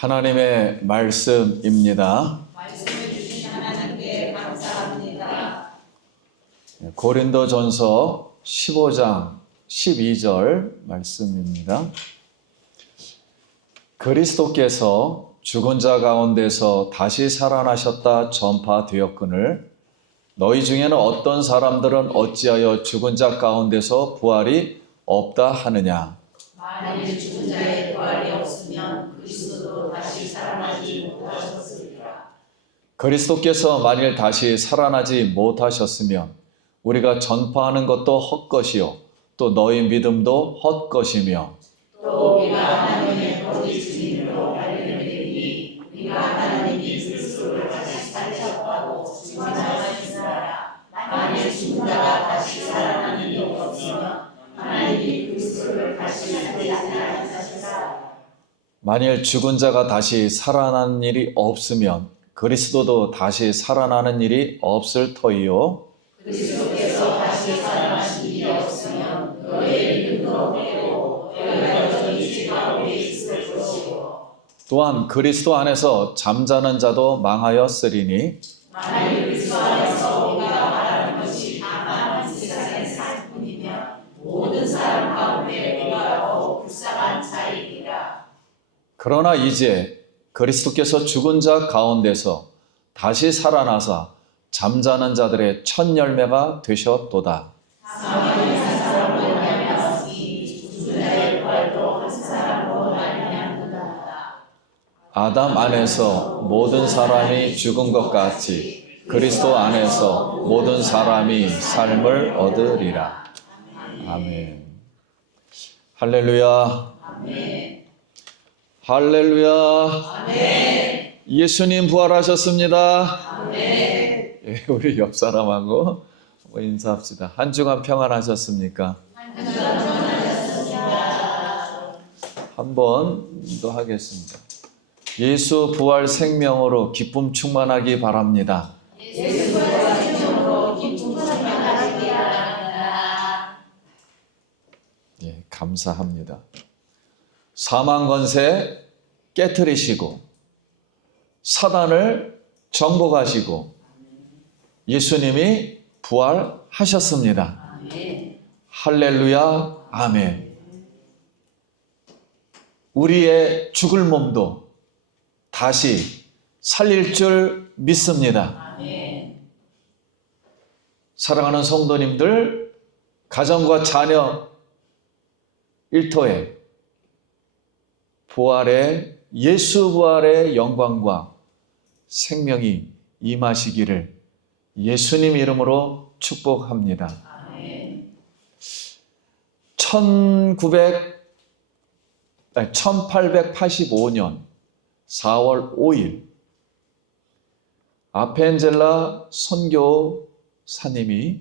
하나님의 말씀입니다. 말씀을 주신 하나님께 감사합니다. 고린도전서 15장 12절 말씀입니다. 그리스도께서 죽은 자 가운데서 다시 살아나셨다 전파되었거늘 너희 중에는 어떤 사람들은 어찌하여 죽은 자 가운데서 부활이 없다 하느냐. 만일 죽은 자의 부활이 없으면 그리스도도 다시 살아나지 못하셨으리라. 그리스도께서 만일 다시 살아나지 못하셨으면 우리가 전파하는 것도 헛것이요 또 너희 믿음도 헛것이며 또 우리가 하나님의 거짓 증인으로 알려드리니 우리가 하나님이 그리스도를 다시 살리셨다고 증언하시니라. 만일 죽은 자가 다시 살아나는 일이 없으면 하나님이 그리스도를 다시 살리지 않으셨으리라. 만일 죽은 자가 다시 살아나는 일이 없으면 그리스도도 다시 살아나는 일이 없을 터이요. 그리스도께서 다시 살아나신 일이 없으면 너희의 믿음도 없고 너희가 여전히 죄 가운데 있을 것이고 또한 그리스도 안에서 잠자는 자도 망하였으리니 만일 그리스도 안에서 우리가 말하는 것이 다만 세상의 삶뿐이면 모든 사람 가운데 우리가 더욱 불쌍한 자이리라. 그러나 이제 그리스도께서 죽은 자 가운데서 다시 살아나사 잠자는 자들의 첫 열매가 되셨도다. 사망의 한 사람으로 말미암았으니 죽은 자의 부활도 한 사람으로 말미암는다. 아담 안에서 모든 사람이 죽은 것 같이 그리스도 안에서 모든 사람이 삶을 얻으리라. 아멘. 할렐루야. 아멘. 할렐루야. 아멘. 예수님 부활하셨습니다. 아멘. 예, 우리 옆 사람하고 인사합시다. 한 주간 평안하셨습니까? 한 번 더 하겠습니다. 예수 부활 생명으로 기쁨 충만하기 바랍니다. 예수 부활 생명으로 기쁨 충만하기 바랍니다. 예, 감사합니다. 사망 권세 깨트리시고 사단을 정복하시고 예수님이 부활하셨습니다. 아멘. 할렐루야. 아멘. 우리의 죽을 몸도 다시 살릴 줄 믿습니다. 아멘. 사랑하는 성도님들, 가정과 자녀 일터에 부활의 예수 부활의 영광과 생명이 임하시기를 예수님 이름으로 축복합니다. 아멘. 1885년 4월 5일 아펜젤라 선교사님이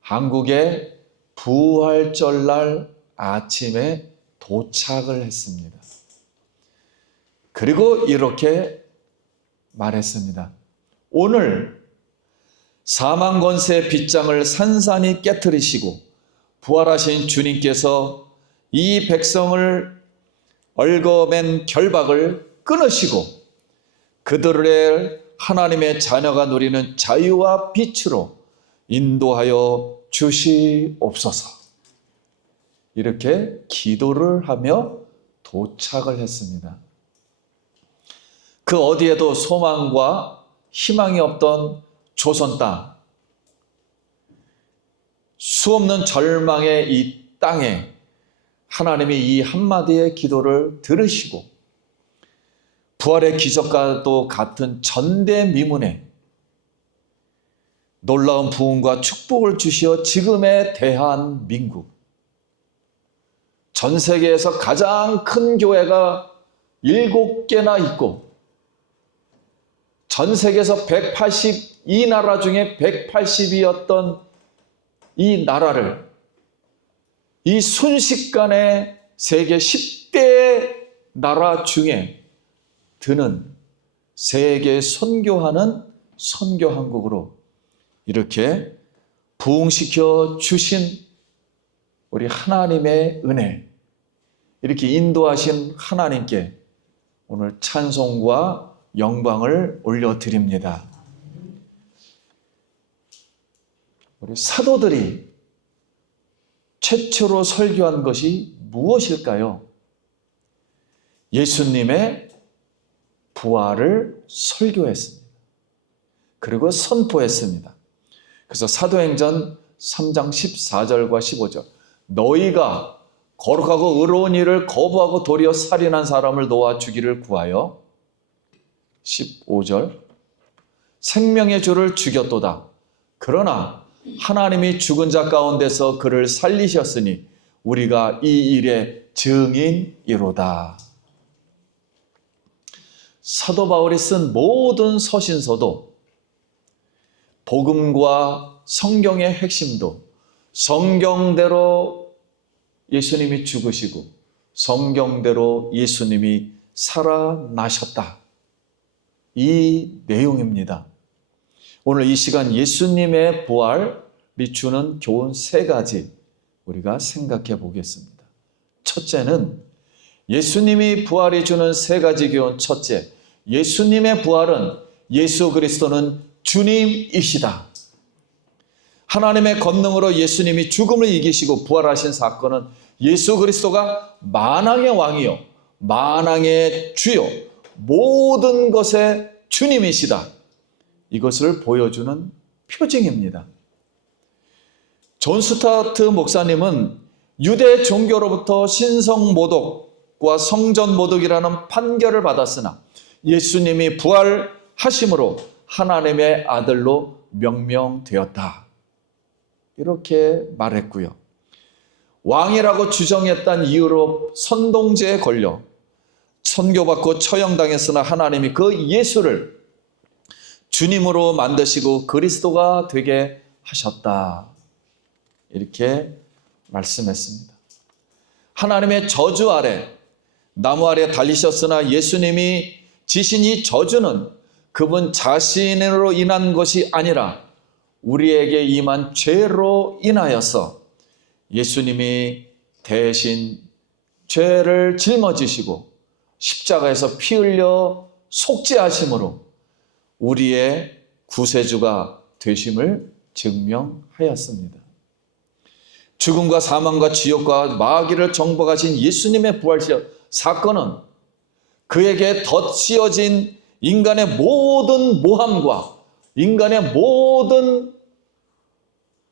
한국의 부활절날 아침에 도착을 했습니다. 그리고 이렇게 말했습니다. 오늘 사망 권세 빗장을 산산히 깨트리시고 부활하신 주님께서 이 백성을 얽어맨 결박을 끊으시고 그들의 하나님의 자녀가 누리는 자유와 빛으로 인도하여 주시옵소서. 이렇게 기도를 하며 도착을 했습니다. 그 어디에도 소망과 희망이 없던 조선 땅, 수없는 절망의 이 땅에 하나님이 이 한마디의 기도를 들으시고 부활의 기적과도 같은 전대미문에 놀라운 부흥과 축복을 주시어 지금의 대한민국, 전 세계에서 가장 큰 교회가 7개나 있고 전 세계에서 182나라 중에 180이었던 이 나라를 이 순식간에 세계 10대 나라 중에 드는 세계 선교하는 선교한국으로 이렇게 부흥시켜 주신 우리 하나님의 은혜, 이렇게 인도하신 하나님께 오늘 찬송과 영광을 올려드립니다. 우리 사도들이 최초로 설교한 것이 무엇일까요? 예수님의 부활을 설교했습니다. 그리고 선포했습니다. 그래서 사도행전 3장 14절과 15절, 너희가 거룩하고 의로운 일을 거부하고 도리어 살인한 사람을 놓아 주기를 구하여, 15절, 생명의 주를 죽였도다. 그러나 하나님이 죽은 자 가운데서 그를 살리셨으니 우리가 이 일의 증인이로다. 사도 바울이 쓴 모든 서신서도 복음과 성경의 핵심도 성경대로 예수님이 죽으시고 성경대로 예수님이 살아나셨다, 이 내용입니다. 오늘 이 시간 예수님의 부활이 주는 교훈 3가지 우리가 생각해 보겠습니다. 첫째는 예수님이 부활이 주는 3가지 교훈. 첫째, 예수님의 부활은 예수 그리스도는 주님이시다. 하나님의 권능으로 예수님이 죽음을 이기시고 부활하신 사건은 예수 그리스도가 만왕의 왕이요 만왕의 주요 모든 것의 주님이시다, 이것을 보여주는 표징입니다. 존 스타트 목사님은 유대 종교로부터 신성 모독과 성전 모독이라는 판결을 받았으나 예수님이 부활하심으로 하나님의 아들로 명명되었다, 이렇게 말했고요. 왕이라고 주장했던 이유로 선동죄에 걸려 선교받고 처형당했으나 하나님이 그 예수를 주님으로 만드시고 그리스도가 되게 하셨다, 이렇게 말씀했습니다. 하나님의 저주 아래, 나무 아래 달리셨으나 예수님이 지신 이 저주는 그분 자신으로 인한 것이 아니라 우리에게 임한 죄로 인하여서 예수님이 대신 죄를 짊어지시고 십자가에서 피 흘려 속죄하심으로 우리의 구세주가 되심을 증명하였습니다. 죽음과 사망과 지옥과 마귀를 정복하신 예수님의 부활 사건은 그에게 덧씌워진 인간의 모든 모함과 인간의 모든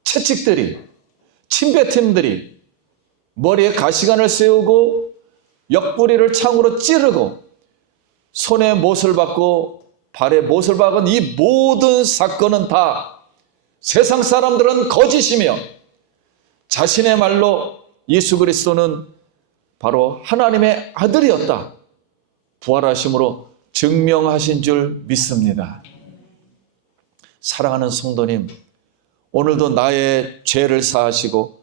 채찍들이, 침뱉음들이 머리에 가시관을 세우고 옆구리를 창으로 찌르고 손에 못을 박고 발에 못을 박은 이 모든 사건은 다 세상 사람들은 거짓이며 자신의 말로 예수 그리스도는 바로 하나님의 아들이었다, 부활하심으로 증명하신 줄 믿습니다. 사랑하는 성도님, 오늘도 나의 죄를 사하시고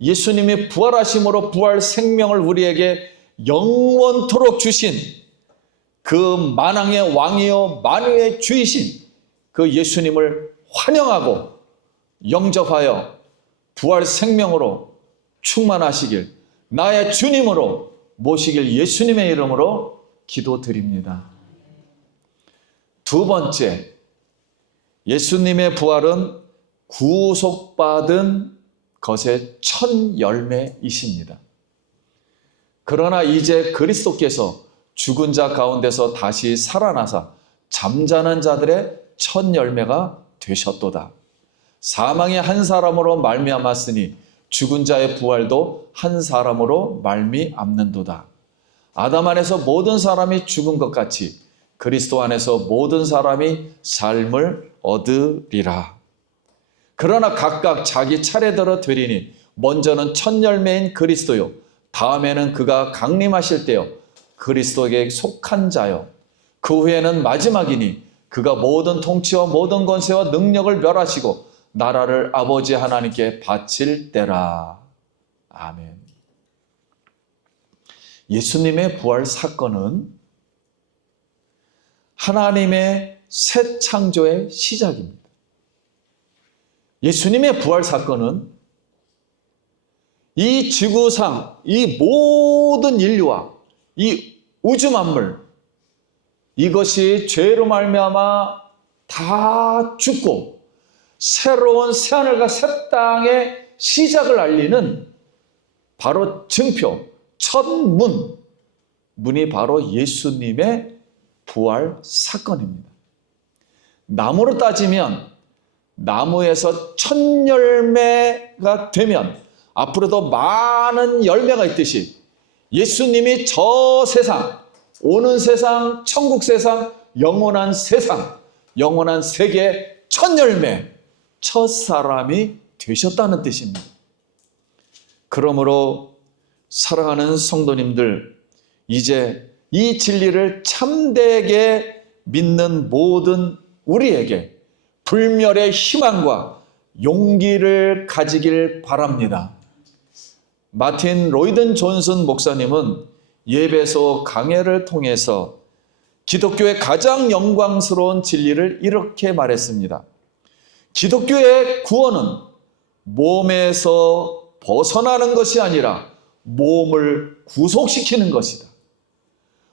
예수님이 부활하심으로 부활 생명을 우리에게 영원토록 주신 그 만왕의 왕이요 만유의 주이신 그 예수님을 환영하고 영접하여 부활 생명으로 충만하시길, 나의 주님으로 모시길 예수님의 이름으로 기도드립니다. 두 번째, 예수님의 부활은 구속받은 것의 첫 열매이십니다. 그러나 이제 그리스도께서 죽은 자 가운데서 다시 살아나사 잠자는 자들의 첫 열매가 되셨도다. 사망이 한 사람으로 말미암았으니 죽은 자의 부활도 한 사람으로 말미암는도다. 아담 안에서 모든 사람이 죽은 것 같이 그리스도 안에서 모든 사람이 삶을 얻으리라. 그러나 각각 자기 차례대로 되리니 먼저는 첫 열매인 그리스도요 다음에는 그가 강림하실 때요 그리스도에게 속한 자요 그 후에는 마지막이니 그가 모든 통치와 모든 권세와 능력을 멸하시고 나라를 아버지 하나님께 바칠 때라. 아멘. 예수님의 부활 사건은 하나님의 새 창조의 시작입니다. 예수님의 부활 사건은 이 지구상, 이 모든 인류와 이 우주 만물, 이것이 죄로 말미암아 다 죽고 새로운 새하늘과 새 땅의 시작을 알리는 바로 증표, 첫 문이 바로 예수님의 부활 사건입니다. 나무로 따지면 나무에서 첫 열매가 되면 앞으로도 많은 열매가 있듯이 예수님이 저 세상, 오는 세상, 천국 세상, 영원한 세상, 영원한 세계의 첫 열매, 첫 사람이 되셨다는 뜻입니다. 그러므로 사랑하는 성도님들, 이제 이 진리를 참되게 믿는 모든 우리에게 불멸의 희망과 용기를 가지길 바랍니다. 마틴 로이든 존슨 목사님은 예배소 강해를 통해서 기독교의 가장 영광스러운 진리를 이렇게 말했습니다. 기독교의 구원은 몸에서 벗어나는 것이 아니라 몸을 구속시키는 것이다.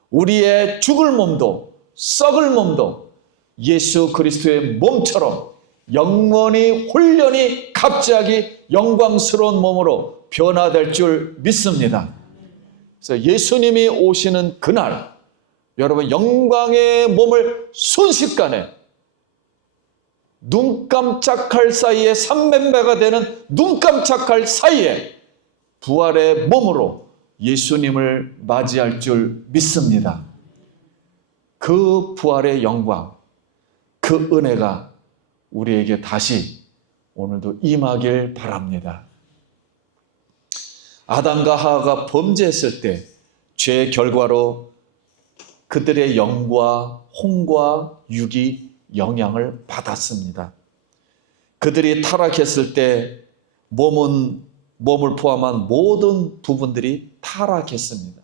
우리의 죽을 몸도 썩을 몸도 예수 그리스도의 몸처럼 영원히 홀연히 갑자기 영광스러운 몸으로 변화될 줄 믿습니다. 그래서 예수님이 오시는 그날 여러분 영광의 몸을 순식간에 눈 깜짝할 사이에 300배가 되는 눈 깜짝할 사이에 부활의 몸으로 예수님을 맞이할 줄 믿습니다. 그 부활의 영광, 그 은혜가 우리에게 다시 오늘도 임하길 바랍니다. 아담과 하와가 범죄했을 때 죄의 결과로 그들의 영과 혼과 육이 영향을 받았습니다. 그들이 타락했을 때 몸을 포함한 모든 부분들이 타락했습니다.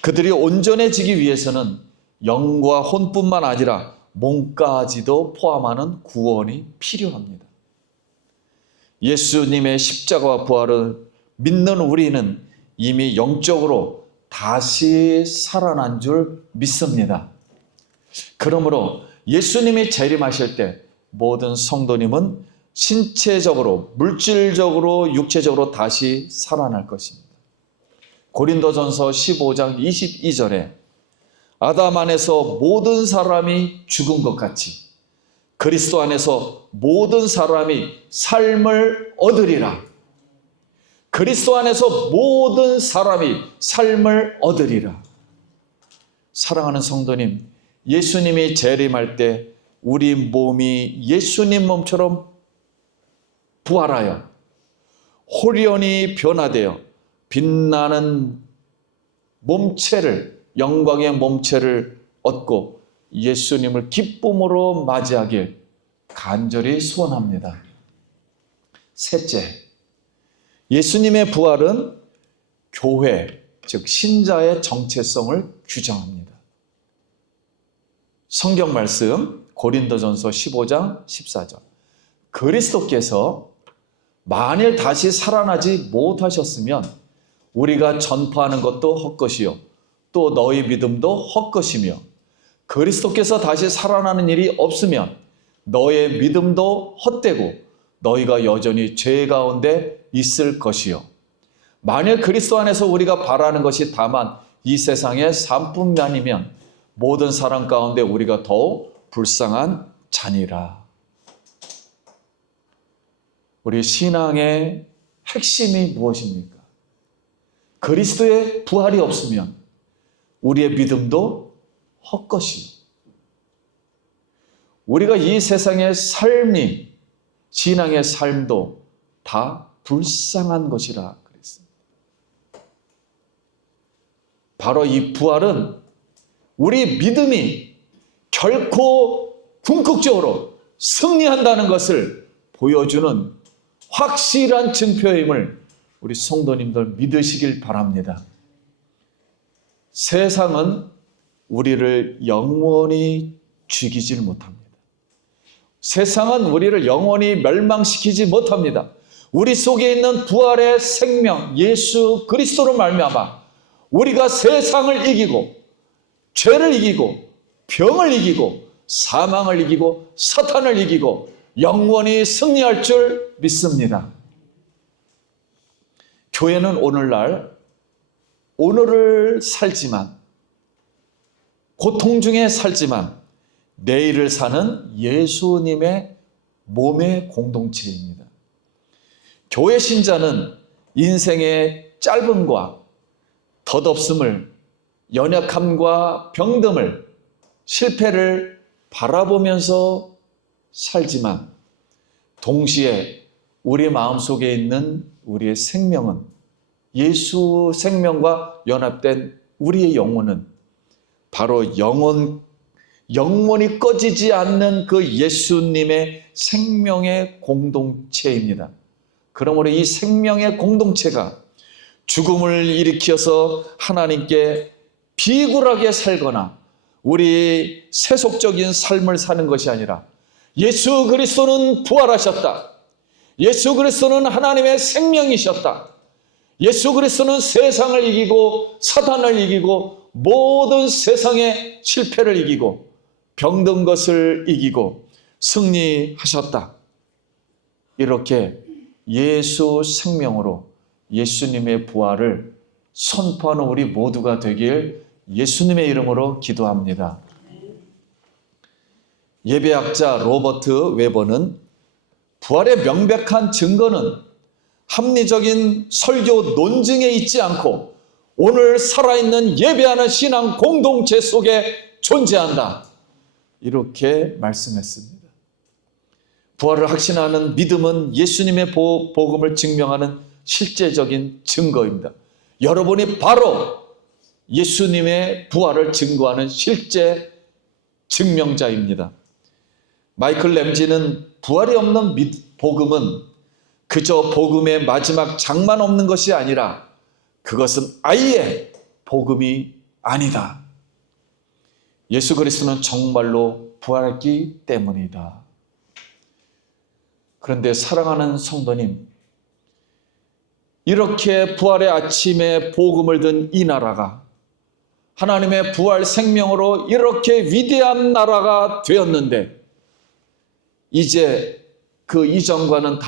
그들이 온전해지기 위해서는 영과 혼뿐만 아니라 몸까지도 포함하는 구원이 필요합니다. 예수님의 십자가와 부활을 믿는 우리는 이미 영적으로 다시 살아난 줄 믿습니다. 그러므로 예수님이 재림하실 때 모든 성도님은 신체적으로, 물질적으로, 육체적으로 다시 살아날 것입니다. 고린도전서 15장 22절에 아담 안에서 모든 사람이 죽은 것 같이 그리스도 안에서 모든 사람이 삶을 얻으리라. 그리스도 안에서 모든 사람이 삶을 얻으리라. 사랑하는 성도님, 예수님이 재림할 때 우리 몸이 예수님 몸처럼 부활하여 홀연히 변화되어 빛나는 몸체를, 영광의 몸체를 얻고 예수님을 기쁨으로 맞이하길 간절히 소원합니다. 셋째, 예수님의 부활은 교회, 즉 신자의 정체성을 규정합니다. 성경 말씀 고린도전서 15장 14절. 그리스도께서 만일 다시 살아나지 못하셨으면 우리가 전파하는 것도 헛것이요 또 너희 믿음도 헛것이며 그리스도께서 다시 살아나는 일이 없으면 너의 믿음도 헛되고 너희가 여전히 죄 가운데 있을 것이요 만일 그리스도 안에서 우리가 바라는 것이 다만 이 세상의 삶뿐만이면 모든 사람 가운데 우리가 더욱 불쌍한 자니라. 우리 신앙의 핵심이 무엇입니까? 그리스도의 부활이 없으면 우리의 믿음도 헛것이요. 우리가 이 세상의 삶이, 신앙의 삶도 다 불쌍한 것이라 그랬습니다. 바로 이 부활은 우리 믿음이 결코 궁극적으로 승리한다는 것을 보여주는 확실한 증표임을 우리 성도님들 믿으시길 바랍니다. 세상은 우리를 영원히 죽이질 못합니다. 세상은 우리를 영원히 멸망시키지 못합니다. 우리 속에 있는 부활의 생명 예수 그리스도로 말미암아 우리가 세상을 이기고 죄를 이기고 병을 이기고 사망을 이기고 사탄을 이기고 영원히 승리할 줄 믿습니다. 교회는 오늘날 오늘을 살지만 고통 중에 살지만 내일을 사는 예수님의 몸의 공동체입니다. 교회 신자는 인생의 짧음과 덧없음을, 연약함과 병듦을, 실패를 바라보면서 살지만 동시에 우리 마음속에 있는 우리의 생명은, 예수 생명과 연합된 우리의 영혼은 바로 영원히 꺼지지 않는 그 예수님의 생명의 공동체입니다. 그러므로 이 생명의 공동체가 죽음을 일으켜서 하나님께 비굴하게 살거나 우리 세속적인 삶을 사는 것이 아니라 예수 그리스도는 부활하셨다. 예수 그리스도는 하나님의 생명이셨다. 예수 그리스도는 세상을 이기고 사단을 이기고 모든 세상의 실패를 이기고 병든 것을 이기고 승리하셨다. 이렇게 예수 생명으로 예수님의 부활을 선포하는 우리 모두가 되길 예수님의 이름으로 기도합니다. 예배학자 로버트 웨버는 부활의 명백한 증거는 합리적인 설교 논증에 있지 않고 오늘 살아있는 예배하는 신앙 공동체 속에 존재한다. 이렇게 말씀했습니다. 부활을 확신하는 믿음은 예수님의 복음을 증명하는 실제적인 증거입니다. 여러분이 바로 예수님의 부활을 증거하는 실제 증명자입니다. 마이클 램지는 부활이 없는 복음은 그저 복음의 마지막 장만 없는 것이 아니라 그것은 아예 복음이 아니다. 예수 그리스도는 정말로 부활했기 때문이다. 그런데 사랑하는 성도님, 이렇게 부활의 아침에 복음을 든 이 나라가 하나님의 부활 생명으로 이렇게 위대한 나라가 되었는데 이제 그 이전과는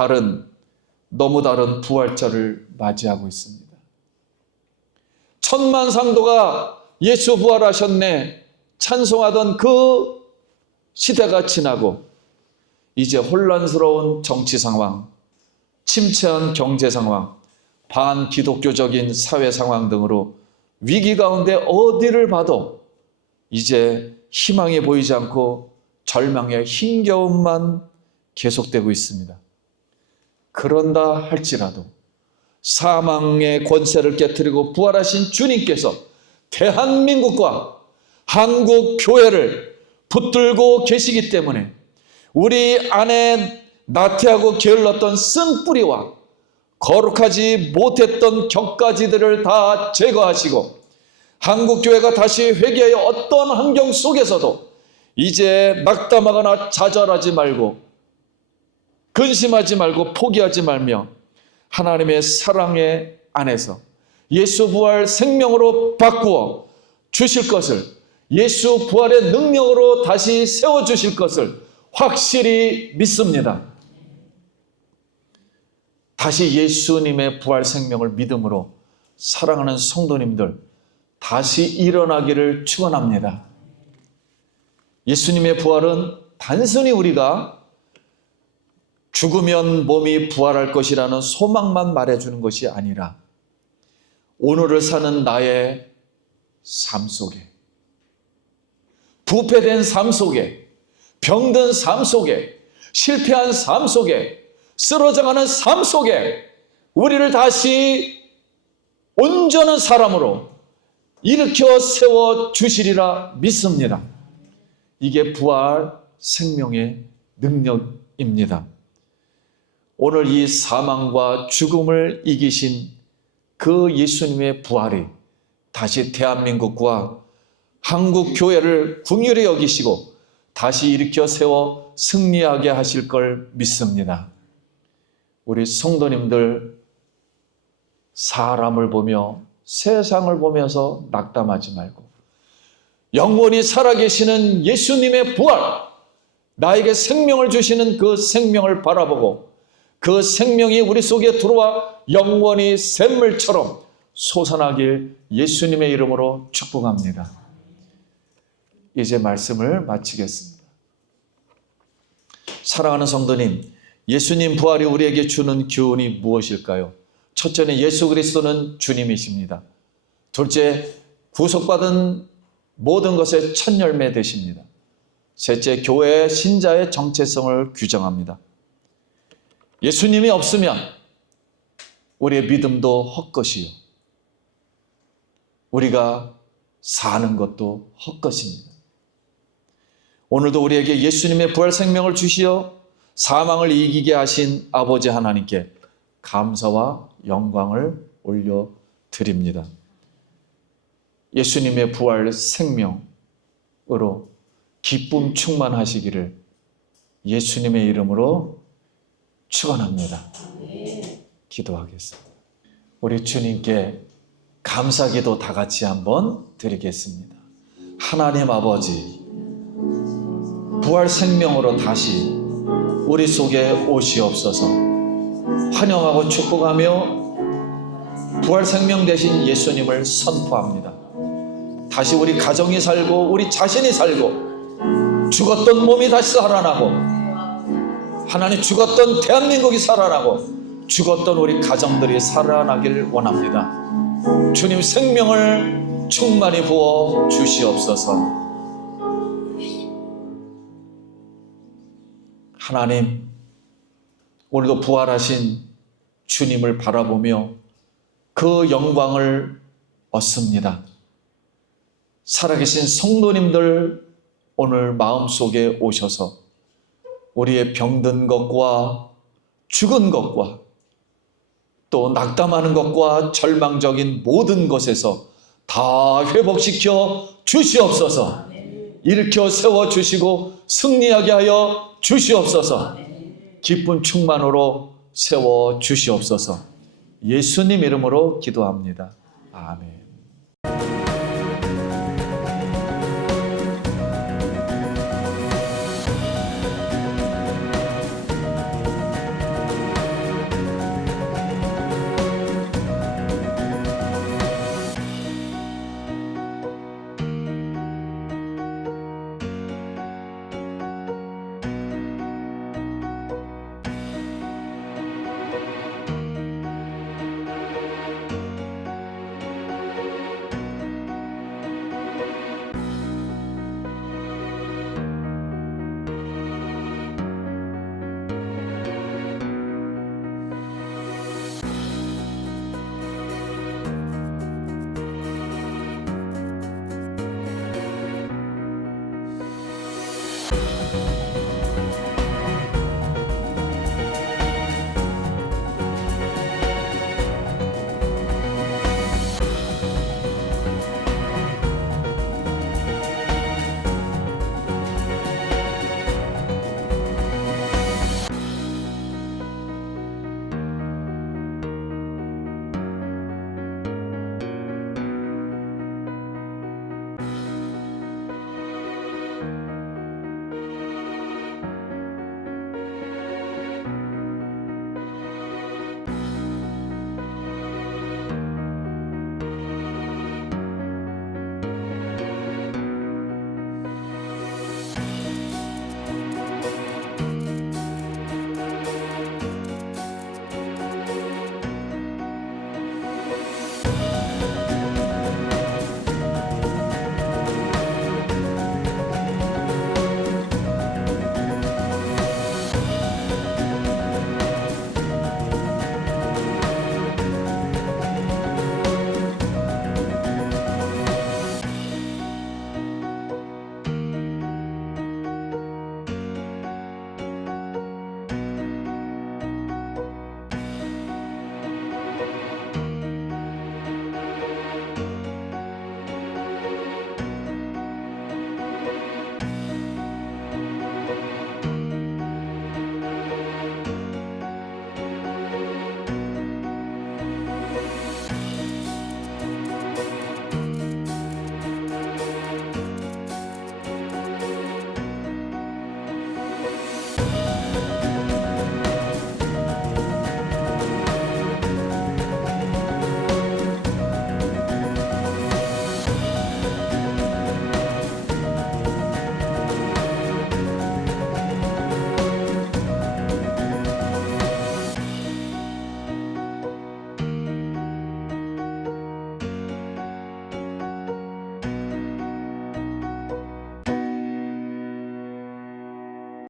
너무 다른 부활절을 맞이하고 있습니다. 천만 상도가 예수 부활하셨네 찬송하던 그 시대가 지나고 이제 혼란스러운 정치 상황, 침체한 경제 상황, 반기독교적인 사회 상황 등으로 위기 가운데 어디를 봐도 이제 희망이 보이지 않고 절망의 힘겨움만 계속되고 있습니다. 그런다 할지라도 사망의 권세를 깨뜨리고 부활하신 주님께서 대한민국과 한국 교회를 붙들고 계시기 때문에 우리 안에 나태하고 게을렀던 쓴뿌리와 거룩하지 못했던 격가지들을 다 제거하시고 한국교회가 다시 회개하여 어떤 환경 속에서도 이제 낙담하거나 좌절하지 말고 근심하지 말고 포기하지 말며 하나님의 사랑의 안에서 예수 부활 생명으로 바꾸어 주실 것을, 예수 부활의 능력으로 다시 세워주실 것을 확실히 믿습니다. 다시 예수님의 부활 생명을 믿음으로 사랑하는 성도님들 다시 일어나기를 축원합니다. 예수님의 부활은 단순히 우리가 죽으면 몸이 부활할 것이라는 소망만 말해주는 것이 아니라 오늘을 사는 나의 삶 속에, 부패된 삶 속에, 병든 삶 속에, 실패한 삶 속에, 쓰러져가는 삶 속에 우리를 다시 온전한 사람으로 일으켜 세워주시리라 믿습니다. 이게 부활 생명의 능력입니다. 오늘 이 사망과 죽음을 이기신 그 예수님의 부활이 다시 대한민국과 한국 교회를 긍휼히 여기시고 다시 일으켜 세워 승리하게 하실 걸 믿습니다. 우리 성도님들 사람을 보며 세상을 보면서 낙담하지 말고 영원히 살아계시는 예수님의 부활, 나에게 생명을 주시는 그 생명을 바라보고 그 생명이 우리 속에 들어와 영원히 샘물처럼 솟아나길 예수님의 이름으로 축복합니다. 이제 말씀을 마치겠습니다. 사랑하는 성도님, 예수님 부활이 우리에게 주는 교훈이 무엇일까요? 첫째는 예수 그리스도는 주님이십니다. 둘째, 구속받은 모든 것의 첫 열매 되십니다. 셋째, 교회의 신자의 정체성을 규정합니다. 예수님이 없으면 우리의 믿음도 헛것이요, 우리가 사는 것도 헛것입니다. 오늘도 우리에게 예수님의 부활 생명을 주시어 사망을 이기게 하신 아버지 하나님께 감사와 영광을 올려드립니다. 예수님의 부활 생명으로 기쁨 충만하시기를 예수님의 이름으로 축원합니다. 기도하겠습니다. 우리 주님께 감사기도 다 같이 한번 드리겠습니다. 하나님 아버지, 부활 생명으로 다시 우리 속에 오시옵소서. 환영하고 축복하며 부활 생명 되신 예수님을 선포합니다. 다시 우리 가정이 살고 우리 자신이 살고 죽었던 몸이 다시 살아나고 하나님 죽었던 대한민국이 살아나고 죽었던 우리 가정들이 살아나길 원합니다. 주님 생명을 충만히 부어 주시옵소서. 하나님, 오늘도 부활하신 주님을 바라보며 그 영광을 얻습니다. 살아계신 성도님들 오늘 마음속에 오셔서 우리의 병든 것과 죽은 것과 또 낙담하는 것과 절망적인 모든 것에서 다 회복시켜 주시옵소서. 일으켜 세워주시고 승리하게 하여 주시옵소서. 기쁜 충만으로 세워주시옵소서. 예수님 이름으로 기도합니다. 아멘.